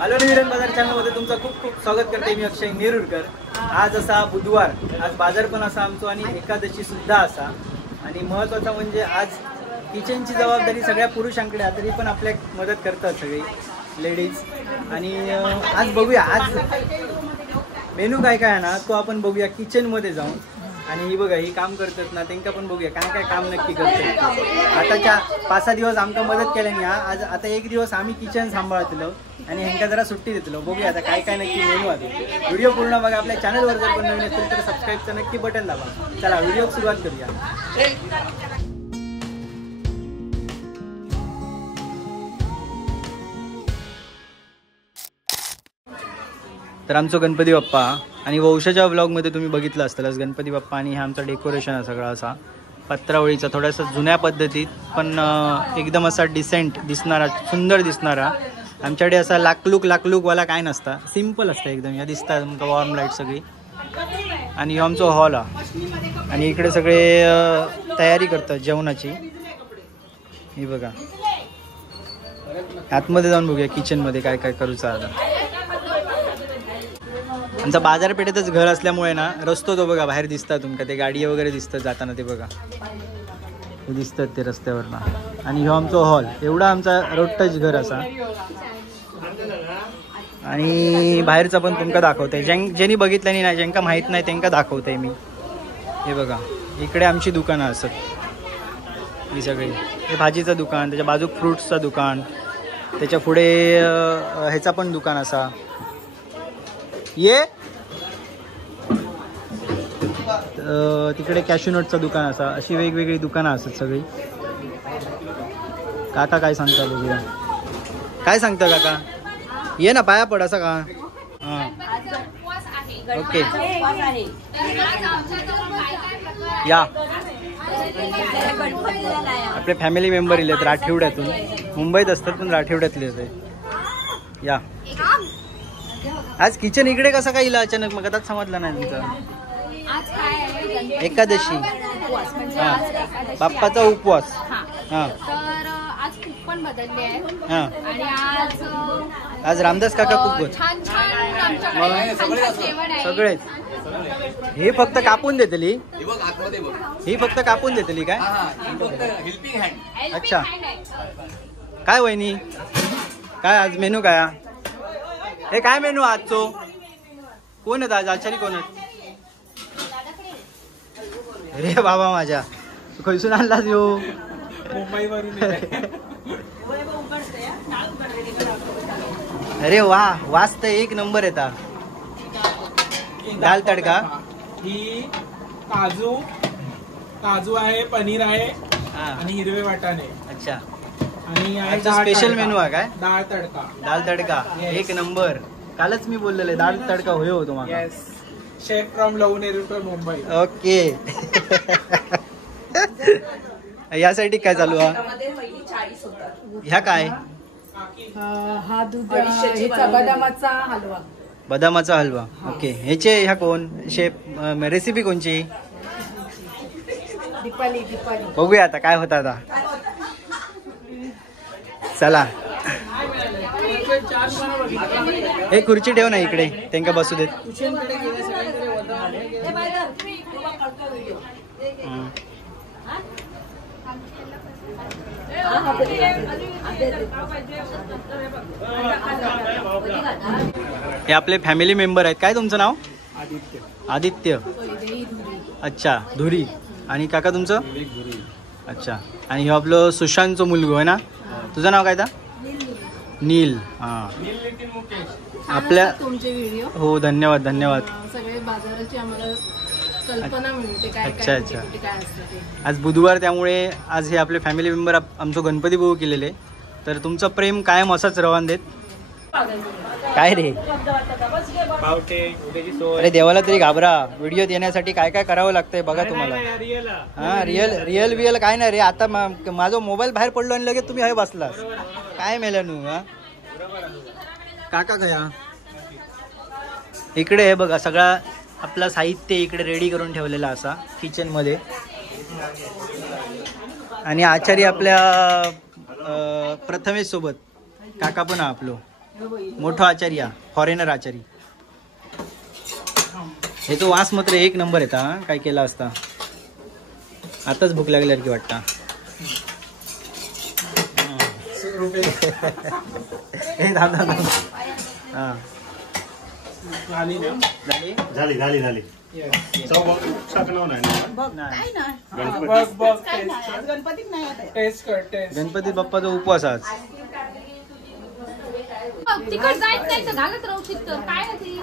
Hello निविरण बाजार चॅनलमध्ये तुमचं खूप खूप स्वागत करते मी अक्षय नेरुरकर। आज असा बुधवार, आज बाजार पण असा आमचो आणि एकादशी सुद्धा असा। आणि महत्त्वाचं म्हणजे आज किचनची जबाबदारी सगळ्या पुरुषांकडे आहे, तरी पण आपल्या मदत करतात सगळी लेडीज। आणि आज बघूया आज मेनू काय काय आहे ना तो आपण बघूया किचनमध्ये जाऊन। आणि ही बघा ही काम करतात ना त्यांना पण बघूया काय काय काम नक्की करतात। आताच्या 5-6 दिवस आमका मदत केल्याने आज आता एक दिवस आम्ही किचन सांभाळतलो आणि ह्यांका जरा सुट्टी देतलो। बघूया आता काय काय नक्की मेनू आहे। व्हिडिओ पूर्ण बघा। आपल्या चॅनलवर जर पण नवीन असेल तर सबस्क्राईबचं नक्की बटन दाबा। चला व्हिडिओ सुरुवात करूया। तर आमचा गणपती बाप्पा आणि वंशाच्या ब्लॉगमध्ये तुम्ही बघितलं असतलच गणपती बाप्पा आणि हा आमचा डेकोरेशन आहे सगळा असा पत्रावळीचा, थोडासा जुन्या पद्धतीत पण एकदम असा डिसेंट दिसणारा, सुंदर दिसणारा। आमच्याकडे असा लाकलूकवाला काय नसता, सिंपल असतं एकदम। या दिसतात तुमका वॉर्म लाईट सगळी। आणि हा आमचा हॉल आहे आणि इकडे सगळे तयारी करतात जेवणाची। ही बघा आतमध्ये जाऊन बघूया किचनमध्ये काय काय करूचं आता। आमचा बाजारपेठेतच घर असल्यामुळे ना रस्तो तो बघा बाहेर दिसतात तुमका, ते गाडी वगैरे दिसतात जाताना, ते बघा हे दिसतात ते रस्त्यावरना। आणि हा आमचा हॉल, एवढा आमचा रोड टच घर असा। आणि बाहेरचा पण तुमका दाखवतंय, ज्यांनी बघितलं नाही, ज्यांका माहीत नाही त्यांका दाखवतंय मी। हे बघा इकडे आमची दुकानं असत ही सगळी। हे भाजीचं दुकान, त्याच्या बाजूक फ्रूट्सचं दुकान, त्याच्या पुढे ह्याचा पण दुकान असा। ये तिकडे कॅशूनटचं दुकान असा। अशी वेगवेगळी दुकानं असतात सगळी। काका काय सांगता बघूया, काय सांगता काका? ये ना पाया पड असं का? हां ओके या। आपले फॅमिली मेंबर इलेत राठिवड्यातून, मुंबईत असतात पण राठिवड्यातले होते या। आज किचन इकडे कसं काय इला अचानक? मग आताच समजलं नाही तुमचं। एकादशी, बाप्पाचा उपवास। हां तर आज खूप पण बदलले आहे। हां आणि आज रामदास काका खूप छान आमच्याकडे जेवण आहे सगळेच। हे फक्त कापून देतली, ही फक्त कापून देतली काय? अच्छा काय वहिनी काय आज मेनू काय? हे काय मेनू आजचो? कोण आहेत आज आचारी? कोण आहेत? अरे बाबा माझ्या खैसून आणलास यो? अरे वा वास तर एक नंबर येता। दाल तडका, ही काजू आहे, पनीर आहे आणि हिरवे वाटाणे। अच्छा आणि स्पेशल मेनू आहे काय? डाळ तडका। दाल तडका एक नंबर। कालच मी बोललेले दाल तडका होय हो तुम्हाला। Chef from love Nerurkar Mumbai. Okay यासाठी काय चालू आहे? ह्या काय? हा दूध बदामाचा हलवा। बदामाचा हलवा ओके। ह्याचे ह्या कोण शेफ? रेसिपी कोणची? दीपाली। बघूया आता काय होतं आता। चला हे खुर्ची ठेव ना इकडे, त्यांना बसू देत। हे आपले फॅमिली मेंबर आहेत। काय तुमचं नाव? आदित्य। अच्छा धुरी। आणि काका तुमचं? अच्छा। आणि हे आपलं सुशांतचं मुलगो आहे ना? तुझं नाव काय था? नील। हां आपल्या तुमचे व्हिडिओ हो धन्यवाद धन्यवाद। सगळे बाजाराची आम्हाला कल्पना मिळते काय अच्छा अच्छा। काय असतं ते। आज बुधवार त्यामुळे आज हे आपले फॅमिली मेंबर आमचं गणपती बघू केलेले। तर तुमचं प्रेम कायम असंच रवान देत। काय रे अरे देवाला तरी घाबरा। व्हिडिओ येण्यासाठी काय काय करावं लागतंय बघा तुम्हाला। हां रिअल काय नाही रे। आता माझा मोबाईल बाहेर पडलो आणि लगेच तुम्ही हवे बसलास काय मेल्यानू? हा काका काय इकडे हे बघा सगळा आपला साहित्य इकडे रेडी करून ठेवलेला असा किचन मध्ये। आणि आचारी आपल्या प्रथमेश सोबत काका पण आपलो मोठा आचार्य फॉरेनर आचारी. हे तो वास मात्र एक नंबर येता. काय केला असता आताच भूक लागल्यासारखी वाटता. हे दादा हा झाली ना? झाली झाली झाली. चव शकणार नाही. बघ बघ टेस्ट कर टेस्ट. गणपती बाप्पाचा उपवास आज. तिकट जायचं नाही तर घालत राहू शकतो. काय ना ती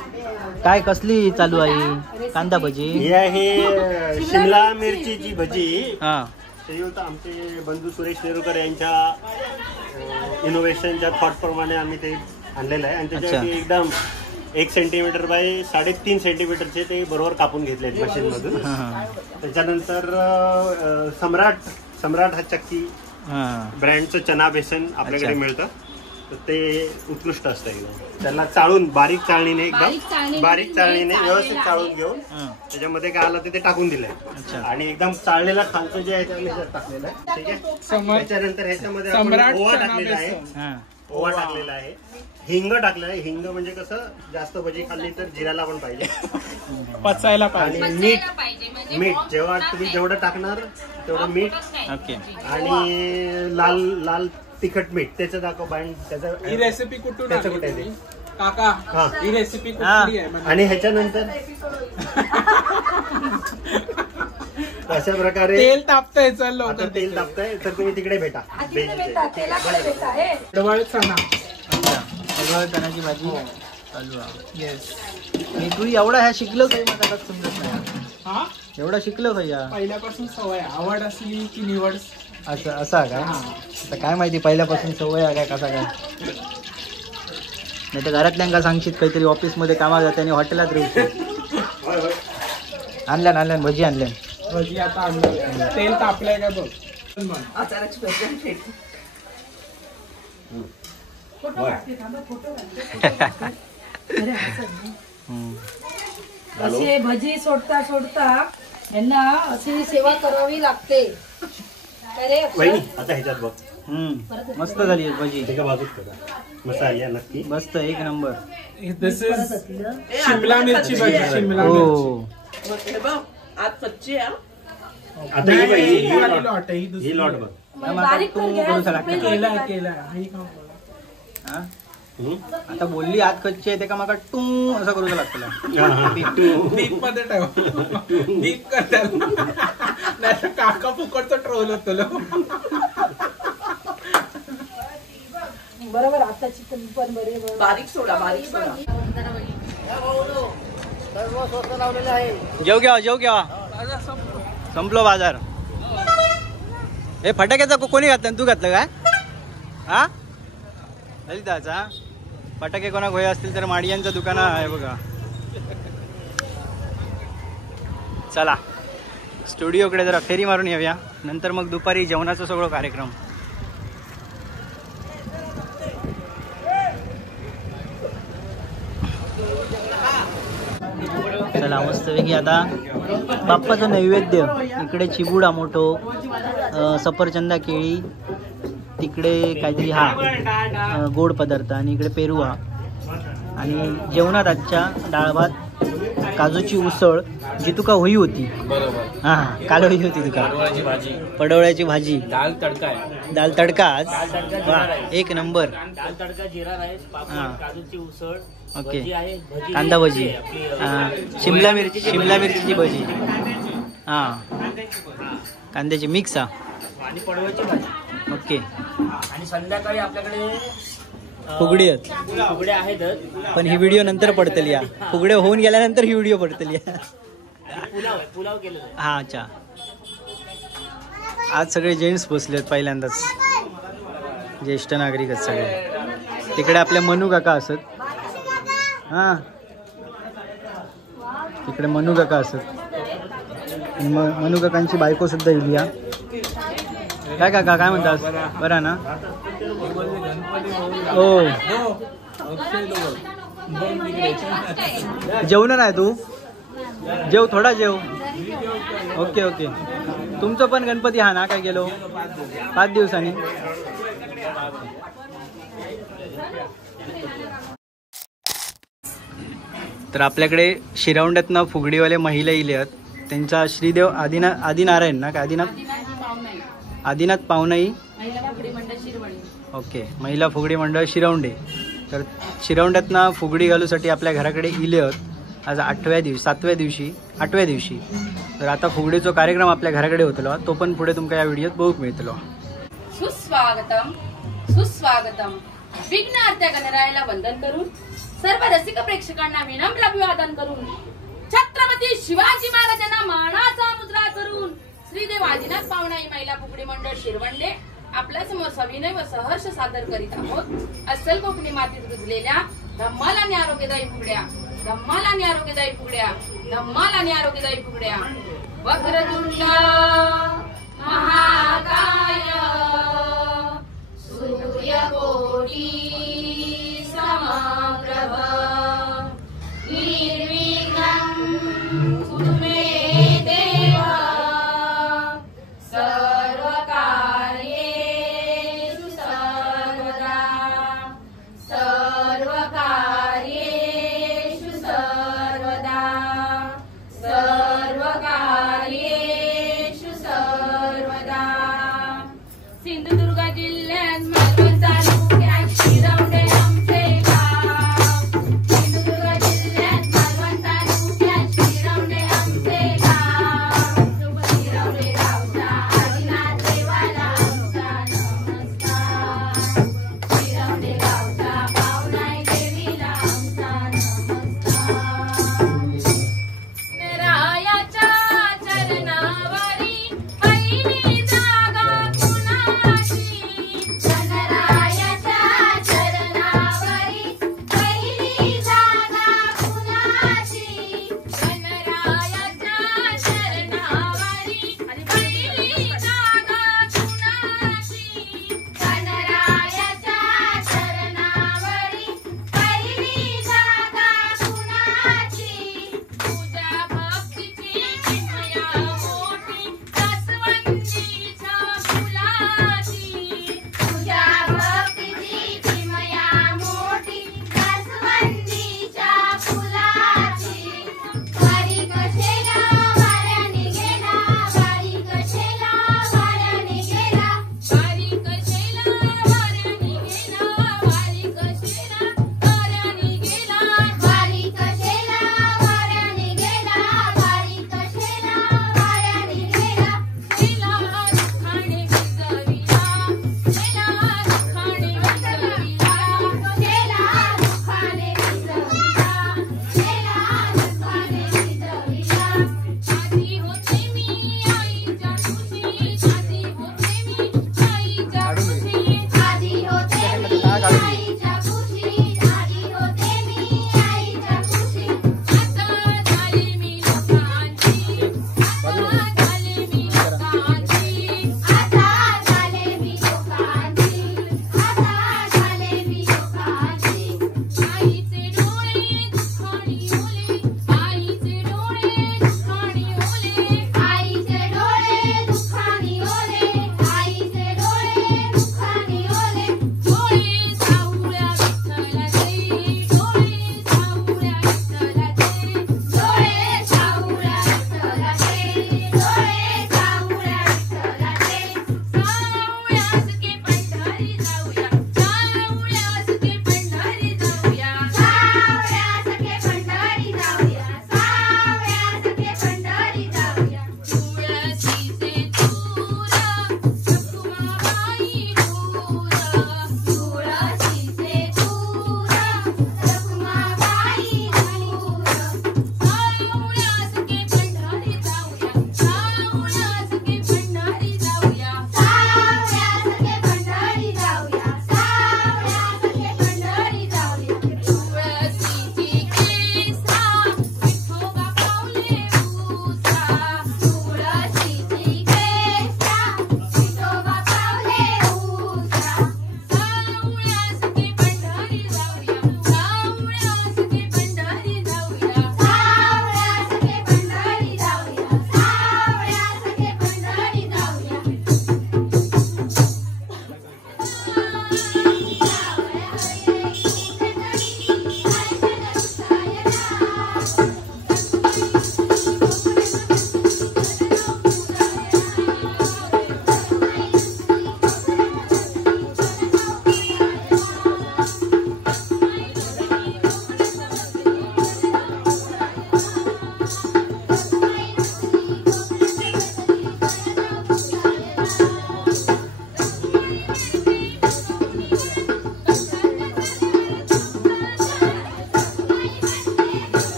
काय कसली चालू आहे? कांदा भजी. ही आहे शिमला मिरचीची भजी. हा श्रीयुत आमचे बंधू सुरेश नेरुरकर यांच्या इनोव्हेशनच्या थॉट प्रमाणे आम्ही ते आणलेलं आहे. आणि त्याच्यासाठी एकदम 1 सेंटीमीटर बाय 3.5 सेंटीमीटरचे ते बरोबर कापून घेतले मशीन मधून. त्याच्यानंतर सम्राट हा चक्की ब्रँडचं चना बेसन आपल्याकडे मिळतं. तर ते उत्कृष्ट असतं एकदम. त्याला चाळून बारीक चाळणीने व्यवस्थित चाळून घेऊन त्याच्यामध्ये काय आलं ते टाकून दिलंय. आणि एकदम चाळलेला खालचं जे आहे ते टाकलेलं आहे. ठीक आहे. त्याच्यानंतर ह्याच्यामध्ये ओवा टाकलेला आहे. ओवा टाकलेला आहे. हिंग टाकलेला आहे. हिंग म्हणजे कसं जास्त भजी खाल्ली तर जिराला पण पाहिजे, पचायला पाहिजे. आणि मीठ जेव्हा तुम्ही जेवढं टाकणार तेवढं मीठ. आणि लाल तिखट मीठ त्याचं दाखव बाइंड. ही रेसिपी कुठून आली काका? ही रेसिपी कुठली आहे? आणि ह्याच्यानंतर अशा प्रकारे तेल तापतंय. चल लवकर तेल तापतंय तर तुम्ही तिकडे भेटा. डबळ चणा चण्याची भाजी चालू आहे. येस. मी तू एवढा ह्या शिकलो काही मला समजत नाही. हा एवढा शिकलो का या? पहिल्यापासून सवय. आवड असली की निवड. असा काय? आता काय माहिती पहिल्यापासून सवय आहे काय कसा काय. नाही तर घरातल्यांका सांगशील काहीतरी ऑफिसमध्ये कामाला जाते आणि हॉटेलात राहू. आणल्यान भजी आणल्यान. भजी आता आणलं. तेल तापलंय का बघ. असे भजी सोडता यांना अशी सेवा करावी लागते. आता ह्याच्यात बघ. मस्त झाली भजी. एका बाजूत मस्त आली नक्की. मस्त एक नंबर. दिस इज शिमला मिरची भजी. शिमला मिरची आज कच्ची आहे. आता ही लॉट बघ. आता बोलली आत कच्ची आहे ते का माका टू असं करूच लागतं. बीप मध्ये ठेव. बीप करतात नाही काका फुकटचं ट्रोल होतो. बरोबर. आता चिकन पण बरोबर बारीक सोडा. जेव घ्या संपलो बाजार. हे फटाक्याचा कोणी घातला? तू घातलं काय? हा ललिताचा फटाके कोणाक होय असतील तर माडियांचं दुकान आहे बघा. चला स्टुडिओकडे जरा फेरी मारून येऊया. नंतर मग दुपारी जेवणाचा सगळं कार्यक्रम. चला मस्त वेगळी आता बाप्पाचं नैवेद्य. इकडे चिबुडा मोठो, सफरचंदा केळी, तिकडे काहीतरी हा गोड पदार्थ आणि इकडे पेरुवा. आणि जेवणात आजच्या डाळ भात, काजूची उसळ जी तुका होई होती. हा काल होई होती तुका. पडवळ्याची भाजी, दाल तडका आज एक नंबर. ओके. कांदा भजी, शिमला मिरचीची भजी, हा कांद्याची मिक्स आणि पडवळ्याची भाजी. ओके. आणि संध्याकाळी आपल्याकडे फुगडी आहेत पण ही व्हिडिओ नंतर पडतली. या फुगडे होऊन गेल्यानंतर ही व्हिडिओ पडतली. पुलाव केलं. हा अच्छा. आज सगळे जेंट्स बसलेत पहिल्यांदाच. ज्येष्ठ नागरिक आहेत सगळे. तिकडे आपल्या मनू काका असत. हा तिकडे मनू काका असत. मनू काकांची बायको सुद्धा इली. या काय काका काय म्हणतात? बरं ना? हो. जेवण नाही तू? जेव थोडा जेव. Okay okay. तुमचं पण गणपती हा ना काय गेलो 5 दिवसांनी? तर आपल्याकडे शिरवंड्यातनं फुगडीवाले महिला इले आहेत. त्यांचा श्रीदेव आदिनारायण ना का आदिनाथ पावनाई ओके महिला फुगडी मंडळ शिरवंडे. तर शिरवंड्यातनं फुगडी घालूसाठी आपल्या घराकडे इले आहेत आज 8व्या दिवशी. तर आता फुगडीचा कार्यक्रम आपल्या घराकडे होतलो तो पण पुढे तुमका या व्हिडिओत बघूक मिळतलो. सुस्वागतम विघ्नार्त्या गणरायाला वंदन करून सर्व रसिक प्रेक्षकांना विनम्र अभिवादन करून छत्रपती शिवाजी महाराजांना मानाचा मुद्रा करून श्रीदेव आदिनाथ पावनाई महिला फुगडी मंडळ शिरवंडे आपल्या समोर सविनय व सहर्ष सादर करीत आहोत. अस्सल कोकणी मातीत रुजलेल्या धम्माल आणि आरोग्यदायी फुगड्या, धम्माल आणि आरोग्यदायी फुगड्या, धम्माल आणि आरोग्यदायी फुगड्या. वक्रतुंड महाकाय सूर्यकोटी समप्रभ निर्विघ्नं कुरु मे देव सर्वकार्येषु सर्वदा सर्वकार्येषु सर्वदा सर्वकार्येषु सर्वदा. सिंधुदुर्ग जिल्ह्यात मालवण तालुक्यात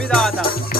तुम्ही जा आता.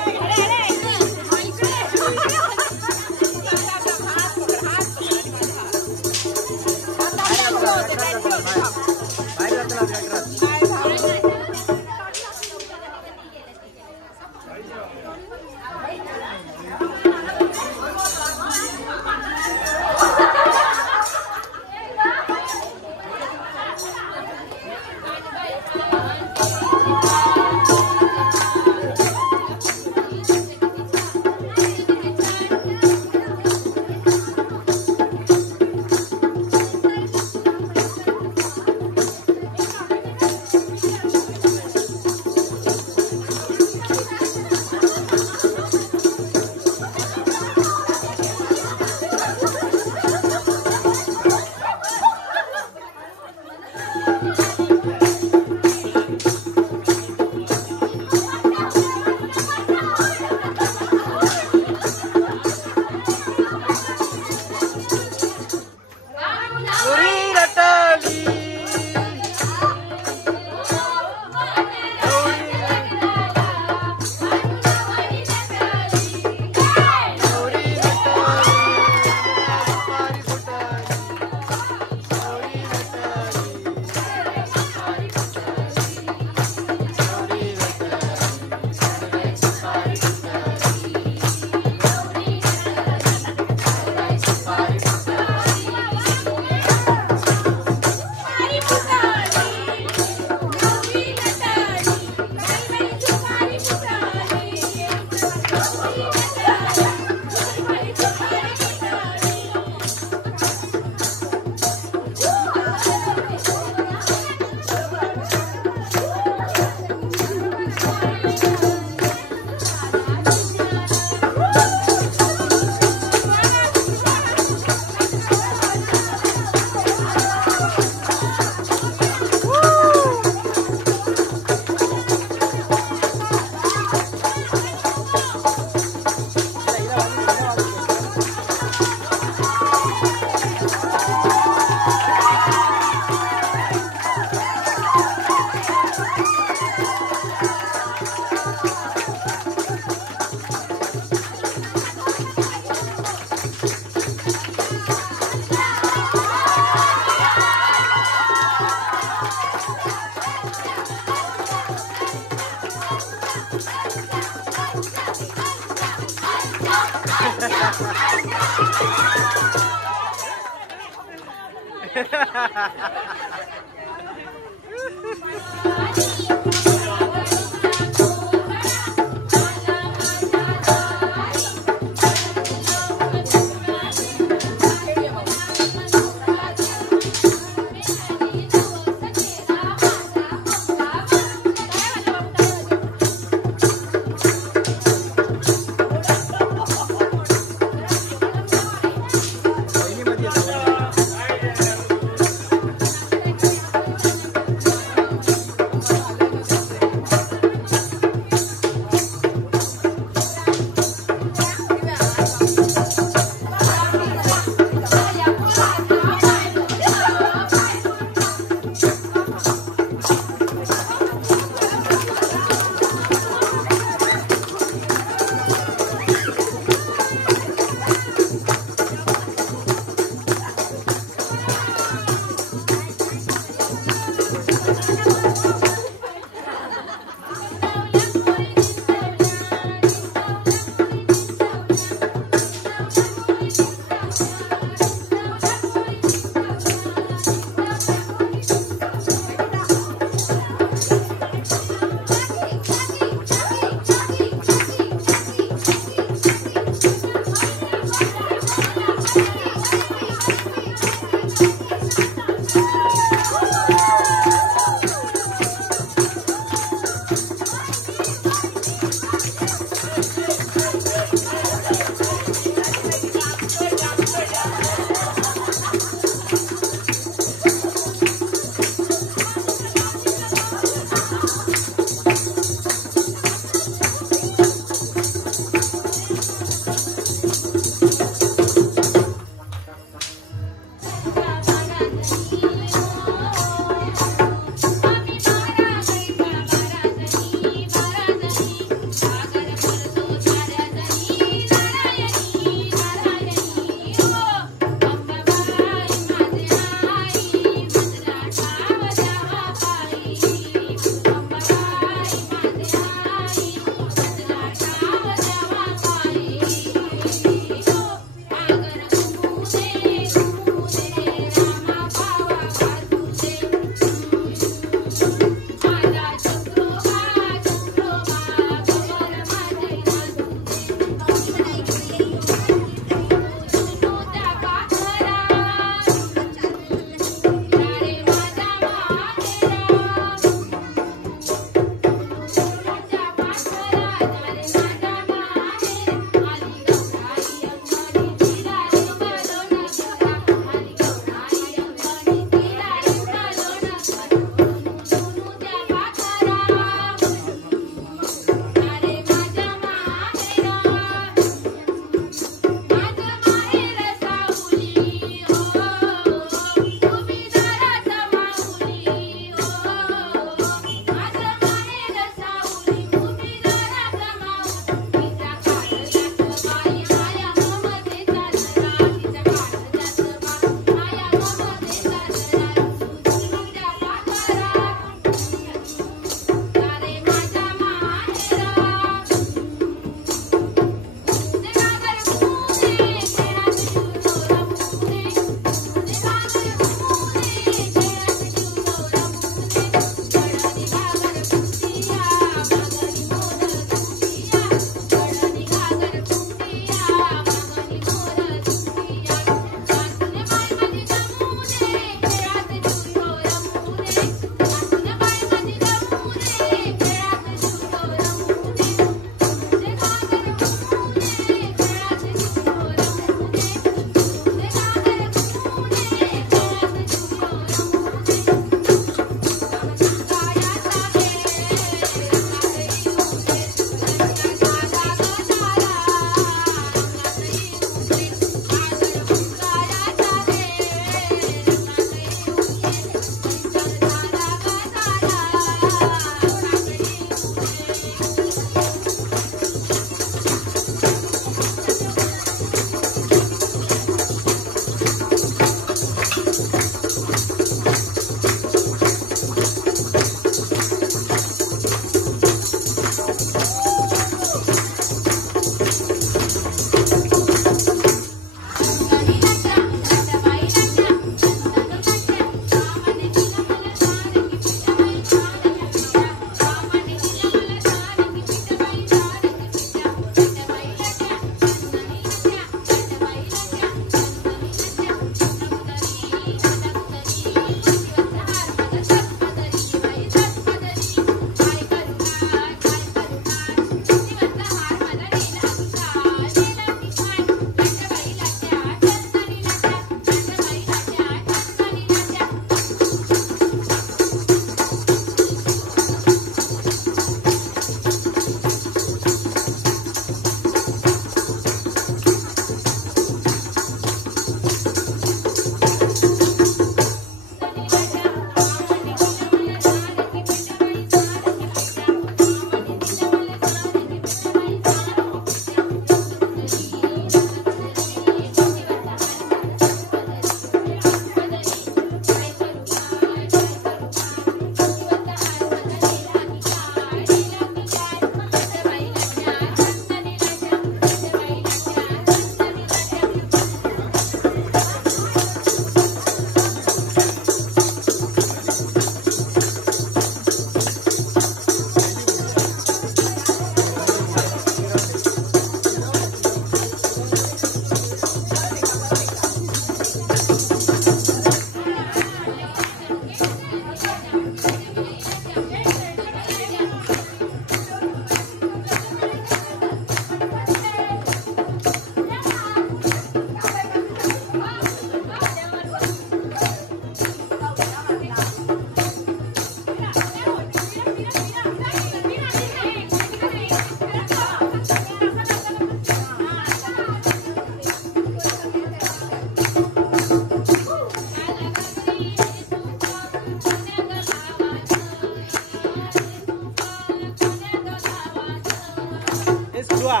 बुधवा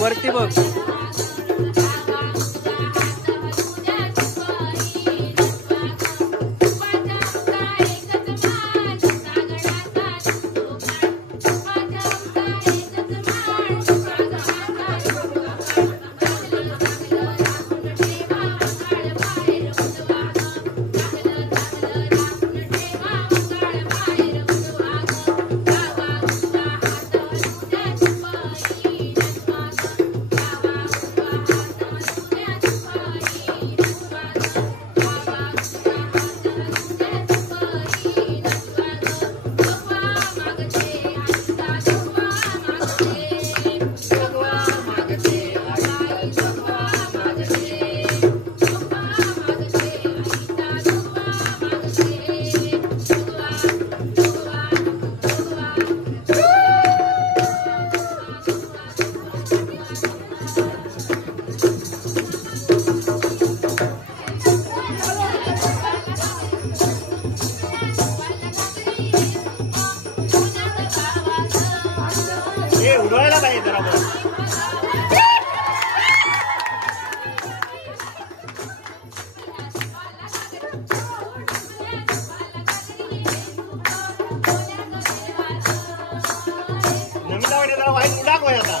वरती बघ. उडवायला पाहिजे जरा नमिता वाईट जरा वाईट उडाक होय आता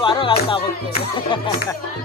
वारं घालता फक्त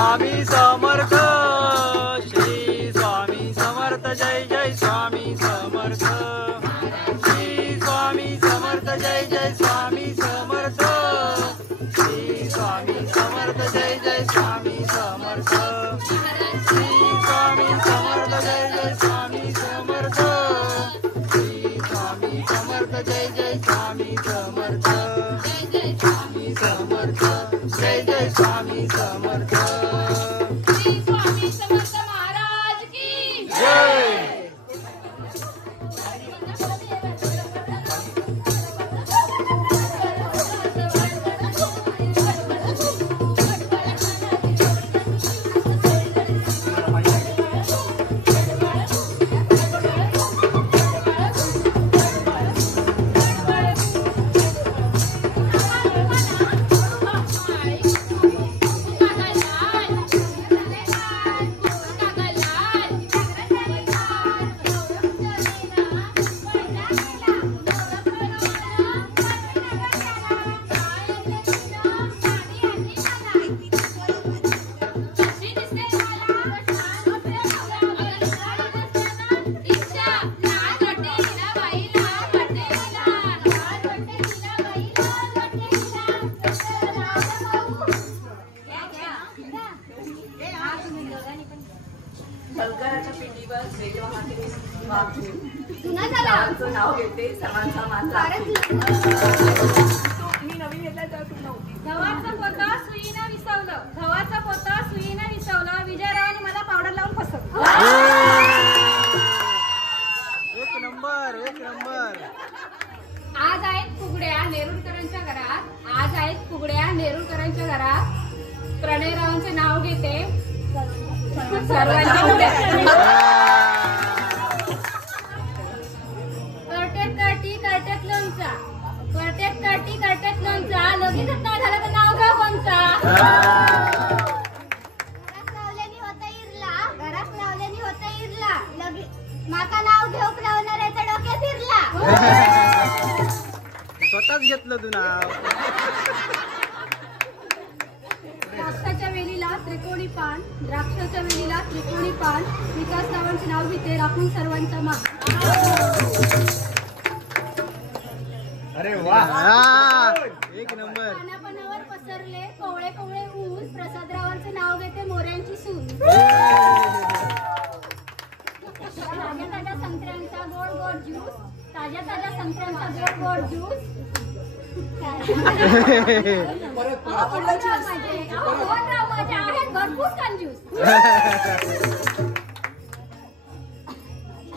स्वामी समर्थ श्री स्वामी समर्थ जय जय स्वामी समर्थ श्री स्वामी समर्थ जय जय स्वामी समर्थ श्री स्वामी समर्थ जय जय स्वामी समर्थ श्री स्वामी समर्थ जय जय स्वामी समर्थ श्री स्वामी समर्थ जय जय स्वामी समर्थ स्वामी समर्थ जय जय स्वामी समर्थ श्री स्वामी समर्थ महाराज की जय। बलगराच्या पिंडीवर वेगवेगळ्या नाव घेते सर्वांचा मान मी नवीन येतात तर तू नव्हती. गव्हाचा पोता सुईनं विसवलं, गव्हाचा पोता सुईनं विसवलं, विजयरावांनी मला पावडर लावून फसवलं. एक नंबर एक नंबर. आज आहेत फुगड्या नेरुरकरांच्या घरात, आज आहेत फुगड्या नेरुरकरांच्या घरात. प्रणयरावांचे नाव घेते सर्वांच्या करट्यात काठी करट्यात लोणचा, करट्यात काठी करट्यात लोणचा, लगेचच नाव झालं तर नाव काय कोणचा? घरात लावल्याने होता इरला, घरात लावल्याने होता इरला, माका नाव घेऊक लावणाऱ्याच्या डोक्यात फिरला. स्वतःच घेतलं तू नाव. द्राक्षाच्या वेलीला त्रिकोणी पान, द्राक्षाच्या वेलीला त्रिकोणी पान, विकासरावांचे नाव घेते राखून सर्वांचा मान. अरे वा एक नंबर. पानापानावर पसरले कोवळे कोवळे ऊन, प्रसादरावांचे नाव घेते मोऱ्यांची सून. ताज्या ताज्या संत्र्यांचा गोड गोड ज्यूस, ताज्या ताज्या संत्र्यांचा गोड गोड ज्यूस. भरपूर कंजूस.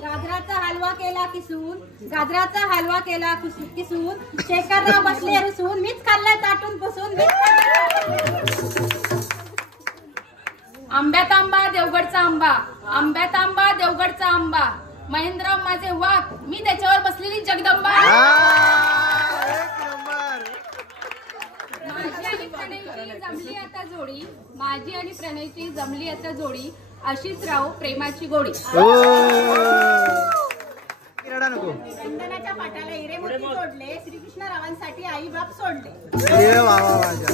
गाजराचा हलवा केला किसून, गाजराचा हलवा केला किसून, शेखरराव बसले रुसून, मीच खाल्लाय ताटून पुसून. आंब्यात आंबा देवगडचा आंबा, आंब्यात आंबा देवगडचा आंबा, महेंद्रराव माझे वाघ, मी त्याच्यावर बसलेली जगदंबा. माझी आणि प्रणयची जमली आता जोडी, माझी आणि प्रणयची जमली आता जोडी, अशीच राहू प्रेमाची गोडी. नको चंदनाच्या पाटाला हिरे मोती जोडले, श्रीकृष्णरावांसाठी आई बाप सोडले. वा वा माझ्या.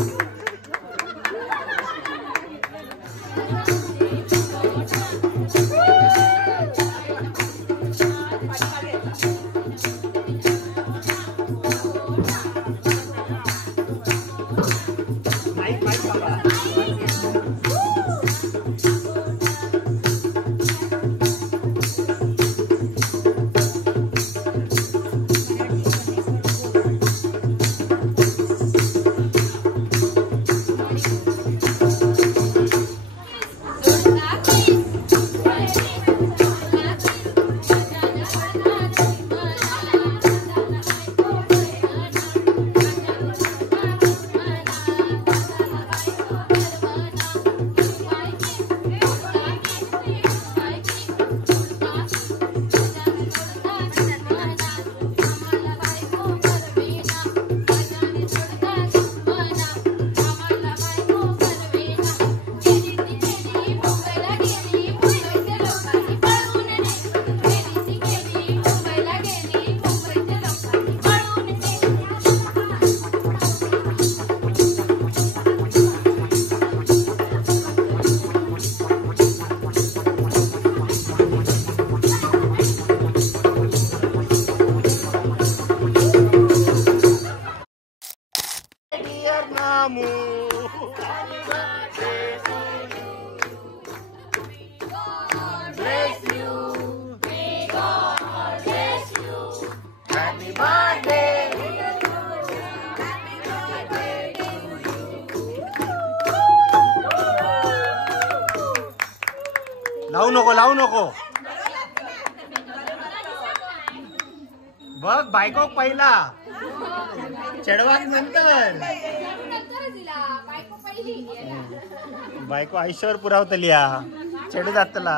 नामू लावू नको बघ बायको पहिला चढवाक नंतर बायको आयुष्यावर पुरावतली चढू जातला